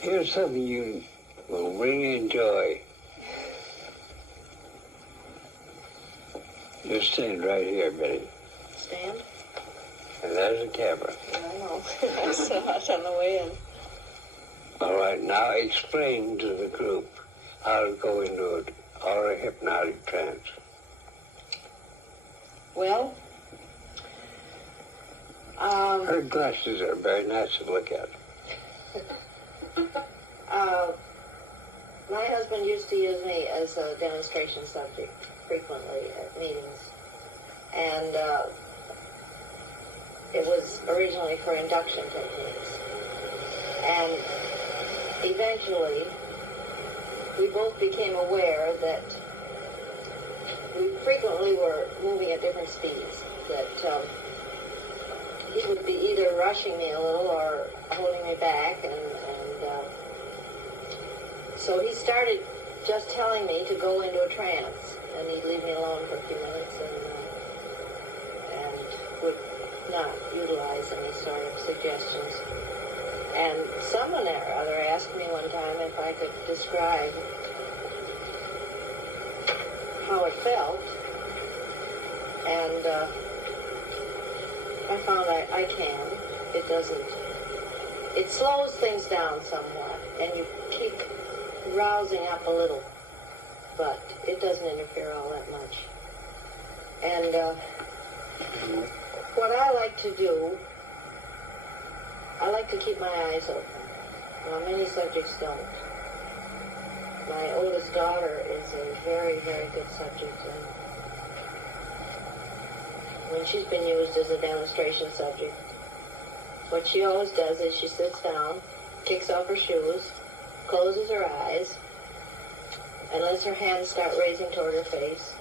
Here's something you will really enjoy. Just stand right here, Betty. Stand? And there's the camera. Yeah, I know. I saw it on the way in. All right, now explain to the group how to go into an auto-hypnotic trance. Well, Her glasses are very nice to look at. my husband used to use me as a demonstration subject frequently at meetings. And it was originally for induction techniques. And eventually, we both became aware that we frequently were moving at different speeds, that he would be either rushing me a little or holding me back, and so he started just telling me to go into a trance, and he'd leave me alone for a few minutes and would not utilize any sort of suggestions. And someone or other asked me one time if I could describe how it felt, and I found I can. It slows things down somewhat, and you keep rousing up a little, but it doesn't interfere all that much. And what I like to do, I like to keep my eyes open. Now, many subjects don't. My oldest daughter is a very, very good subject, and when she's been used as a demonstration subject, what she always does is she sits down, kicks off her shoes, closes her eyes, and lets her hands start raising toward her face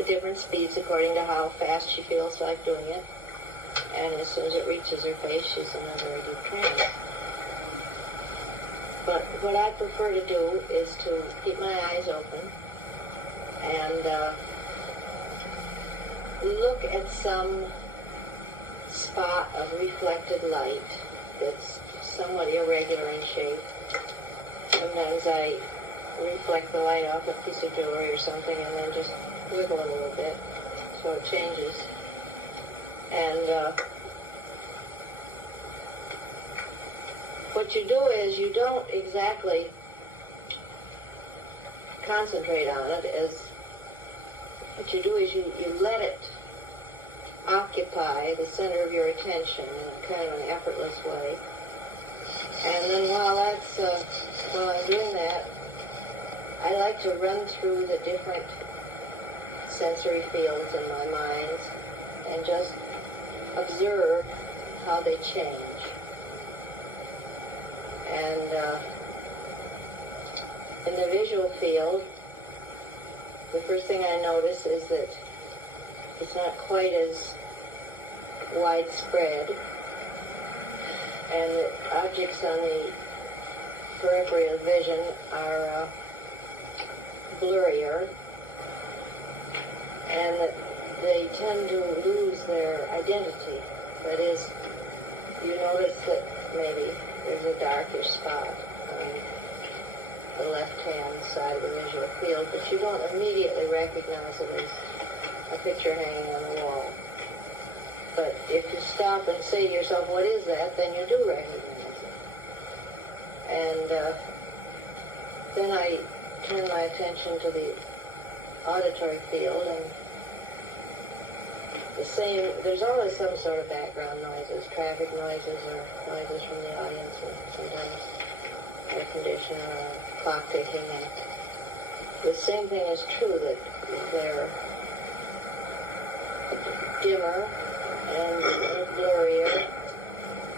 at different speeds according to how fast she feels like doing it. And as soon as it reaches her face, she's in a very deep trance. But what I prefer to do is to keep my eyes open and look at some spot of reflected light that's somewhat irregular in shape. Sometimes I reflect the light off a piece of jewelry or something and then just wiggle it a little bit so it changes. And what you do is you don't exactly concentrate on it. What you do is you let it occupy the center of your attention in a kind of an effortless way. And then while I'm doing that, I like to run through the different sensory fields in my mind and just observe how they change. And in the visual field, the first thing I notice is that it's not quite as widespread, and the objects on the periphery of vision are blurrier, and that they tend to lose their identity. That is, you notice that maybe there's a darkish spot on the left-hand side of the visual field, but you don't immediately recognize it as a picture hanging on the wall. But if you stop and say to yourself, what is that, then you do recognize it. And then I turn my attention to the auditory field, and there's always some sort of background noises, traffic noises or noises from the audience, and sometimes air conditioner or clock ticking. And the same thing is true, that they're dimmer and blurrier,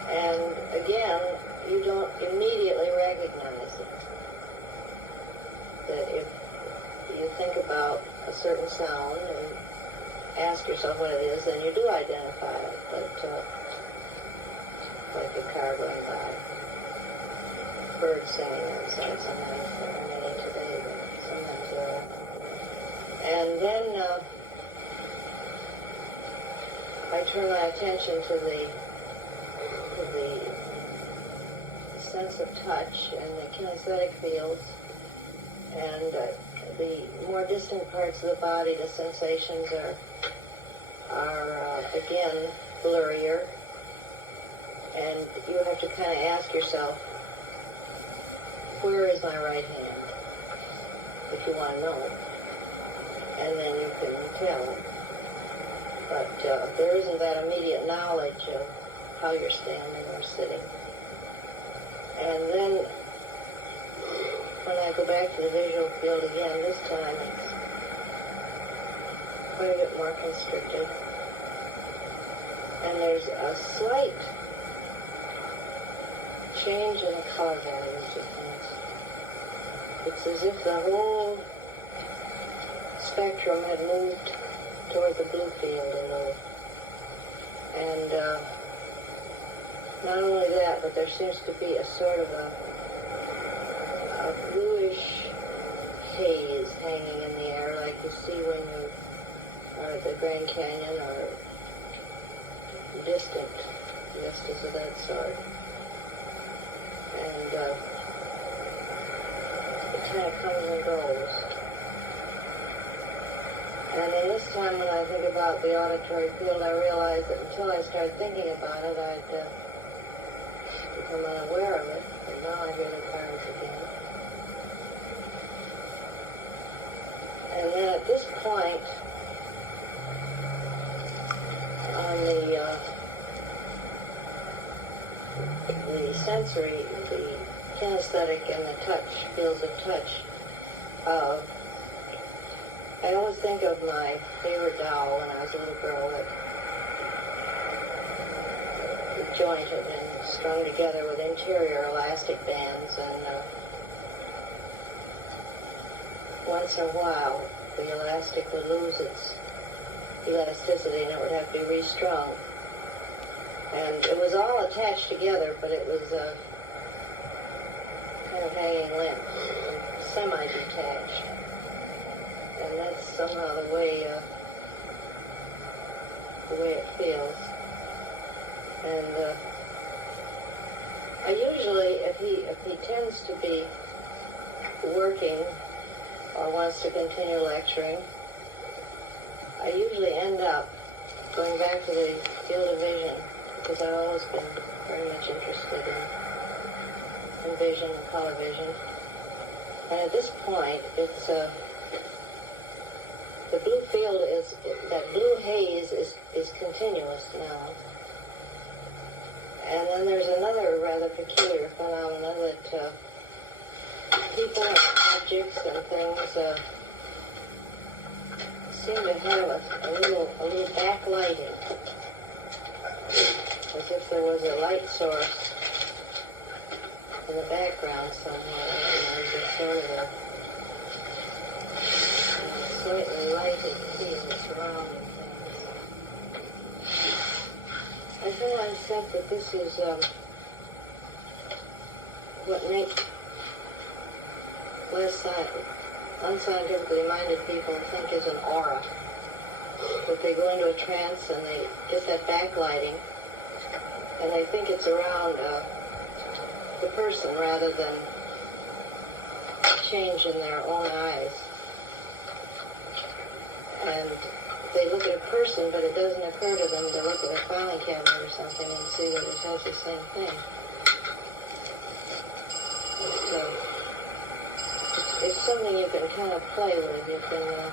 and again, you don't immediately recognize it. That if you think about a certain sound and ask yourself what it is, then you do identify it, but like a car going by, birds singing outside, sometimes there are many today, but sometimes there are. And then I turn my attention to the sense of touch and the kinesthetic fields, and the more distant parts of the body, the sensations are again blurrier, and you have to kind of ask yourself, where is my right hand, if you want to know, and then you can tell. But there isn't that immediate knowledge of how you're standing or sitting. And then when I go back to the visual field again, this time it's quite a bit more constricted. And there's a slight change in the color values, I think. It's as if the whole spectrum had moved toward the blue field a little. And not only that, but there seems to be a sort of a bluish haze hanging in the air, like you see when you are at the Grand Canyon or distant vistas of that sort. And it kind of comes and goes. And then this time when I think about the auditory field, I realize that until I start thinking about it, I'd become unaware of it. And now I hear the cards again. And then at this point, on the sensory, the kinesthetic and the touch, fields of touch, I always think of my favorite doll when I was a little girl that jointed and strung together with interior elastic bands, and once in a while the elastic would lose its elasticity and it would have to be restrung. And it was all attached together, but it was kind of hanging limp, semi-detached. And that's somehow the way it feels. And I usually, if he tends to be working or wants to continue lecturing, I usually end up going back to the field of vision, because I've always been very much interested in vision and color vision. And at this point, it's the blue field is, that blue haze is continuous now. And then there's another rather peculiar phenomenon that people and objects and things seem to have a little backlighting, as if there was a light source in the background somewhere, and there's a sort of a slightly lighted field surrounding things. I sometimes think that this is what makes less unscientifically minded people think is an aura. That they go into a trance and they get that backlighting, and they think it's around the person rather than change in their own eyes. And they look at a person, but it doesn't occur to them to look at a filing cabinet or something and see that it has the same thing. It's something you can kind of play with. You can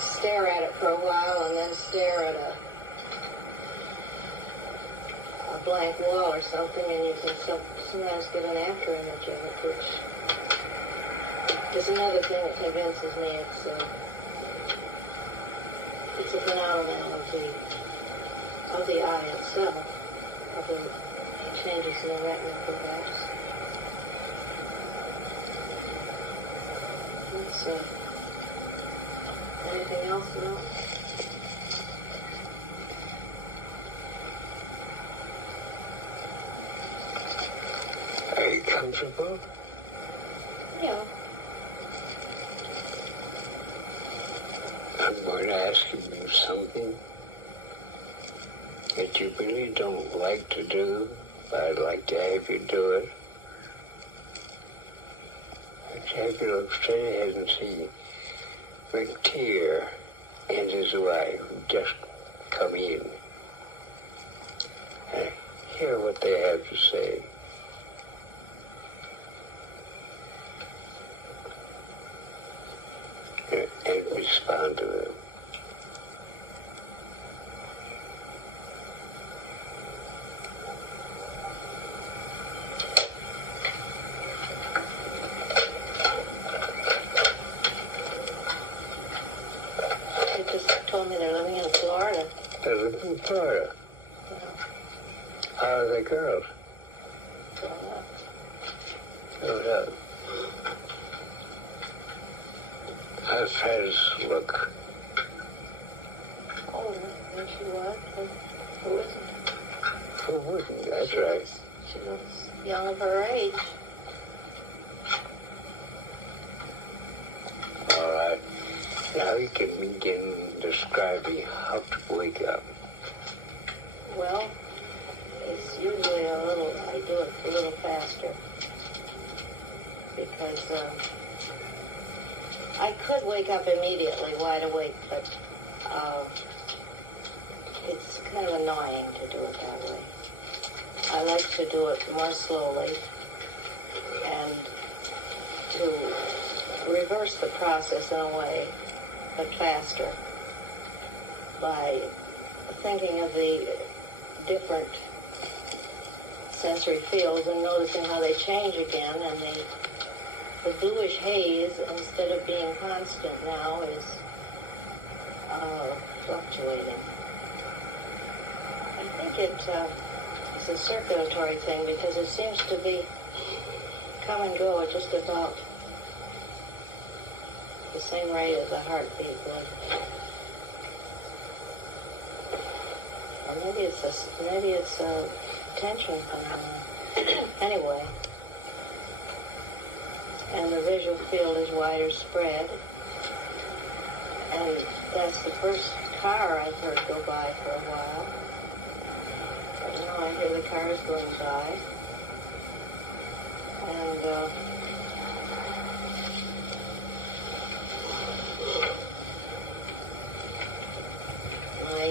stare at it for a while and then stare at a blank wall or something, and you can sometimes get an after image of it, which is another thing that convinces me it's a phenomenon of the eye itself, of the changes in the retina, perhaps. Anything else you know? Are you comfortable? Yeah. I'm going to ask you something that you really don't like to do, I'd like to have you do it. Take a look straight ahead and see McTeer and his wife just come in. And hear what they have to say. And respond to them. They just told me they're living in Florida. They live in Florida. Yeah. How are the girls? Grown up. Oh, yeah. How does look? Oh, there she was. Who isn't? Who wouldn't? That's right. She looks young of her age. All right. Now you can begin describing how to wake up. Well, it's usually I do it a little faster. Because I could wake up immediately, wide awake, but it's kind of annoying to do it that way. I like to do it more slowly and to reverse the process in a way, but faster, by thinking of the different sensory fields and noticing how they change again, and the bluish haze, instead of being constant now, is fluctuating. I think it's a circulatory thing, because it seems to be come and go at just about the same rate as a heartbeat would. Or maybe it's a tension phenomenon. Anyway. And the visual field is wider spread. And that's the first car I've heard go by for a while. But now I hear the cars going by. And my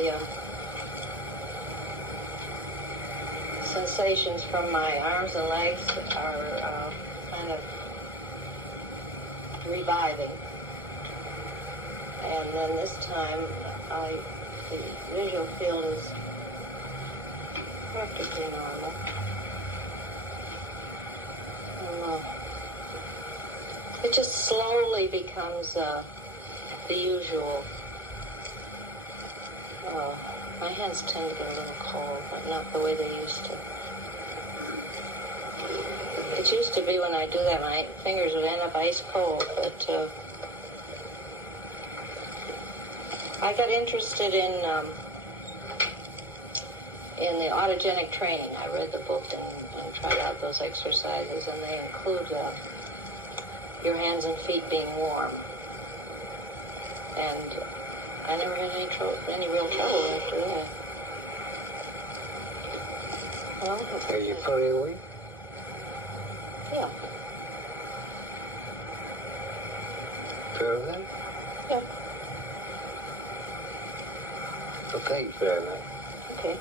sensations from my arms and legs are kind of reviving. And then this time, the visual field is practically normal. It just slowly becomes the usual. My hands tend to get a little cold, but not the way they used to. It used to be when I do that, my fingers would end up ice cold, but I got interested in the autogenic training. I read the book and tried out those exercises, and they include your hands and feet being warm. And I never had any real trouble after that. Well, Are you fully awake? yeah. Very well? Yeah. Okay, very well. Okay.